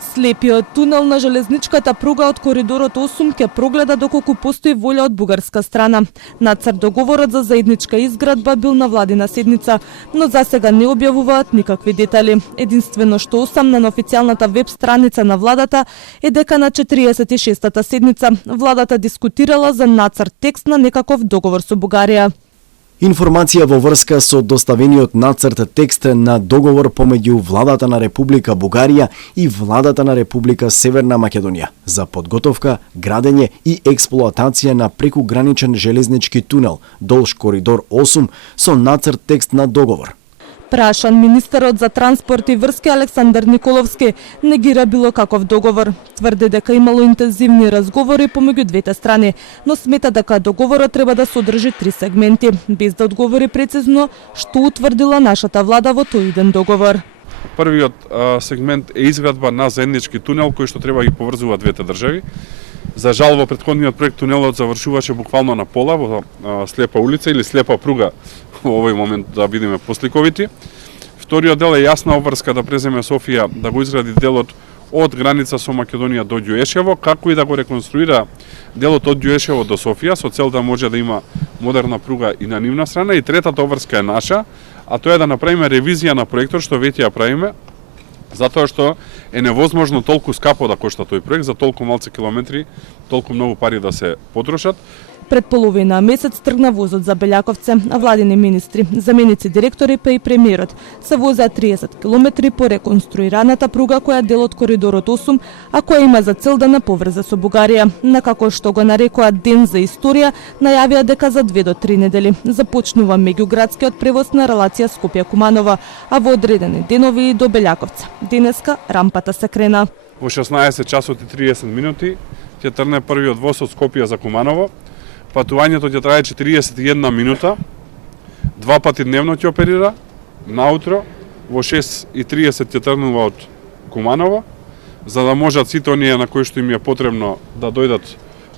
Слепиот тунел на железничката пруга од коридорот 8 ќе прогледа доколку постои волја од бугарска страна. Нацрт договорот за заедничка изградба бил на владина седница, но засега не објавуваат никакви детали. Единствено што осамна на официјалната веб страница на владата е дека на 46-та седница владата дискутирала за нацрт текст на некаков договор со Бугарија. Информација во врска со доставениот нацрт текст на договор помеѓу владата на Република Бугарија и владата на Република Северна Македонија за подготовка, градење и експлоатација на прекуграничен железнички тунел долж коридор 8 со нацрт текст на договор. Прашан министерот за транспорт и врски Александар Николовски негира било каков договор. Тврди дека имало интензивни разговори помеѓу двете страни, но смета дека договорот треба да содржи 3 сегменти, без да одговори прецизно што утврдила нашата влада во тој еден договор. Првиот сегмент е изградба на заеднички тунел кој што треба да ги поврзува двете држави. За жал во претходниот проект тунелот завршуваше буквално на пола во слепа улица или слепа пруга во овој момент да бидеме посликовити. Вториот дел е јасна обврска да преземе Софија да го изгради делот од граница со Македонија до Ѓуешево, како и да го реконструира делот од Ѓуешево до Софија со цел да може да има модерна пруга и на нивна страна. И третата обврска е наша, а тоа е да направиме ревизија на проектот што веќе ја правиме, затоа што е невозможно толку скапо да кошта тој проект, за толку малце километри, толку многу пари да се потрошат. Пред половина месец тргна возот за Белјаковце, а владини министри, заменици директори па и премиерот се возеа 30 километри по реконструираната пруга која дел од коридорот 8, а која има за цел да наповрзе со Бугарија. Накако што го нарекоа Ден за историја, најавија дека за 2 до 3 недели започнува меѓуградскиот превоз на релација Скопје-Куманово, а во одредени денови и до Белјаковце. Денеска рампата се крена. Во 16 часот и 30 минути ќе трне првиот воз од Скопје за Куманово. Патувањето ќе трае 41 минута, 2 пати дневно ќе оперира, наутро во 6:30 ќе тргнува од Куманово, за да можат сите оние на кои што им е потребно да дојдат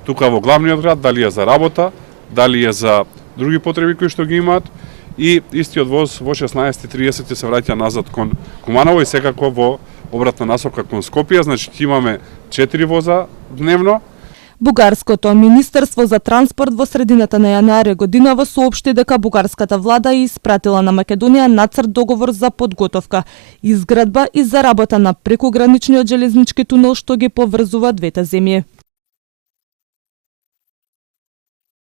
тука во главниот град, дали е за работа, дали е за други потреби кои што ги имаат, и истиот воз во 16:30 ќе се враќа назад кон Куманово и секако во обратна насока кон Скопје, значи ќе имаме 4 воза дневно. Бугарското министерство за транспорт во средината на јануари годинава соопшти дека бугарската влада ја испратила на Македонија нацрт договор за подготовка, изградба и заработа на прекуграничниот железнички тунел што ги поврзува двете земји.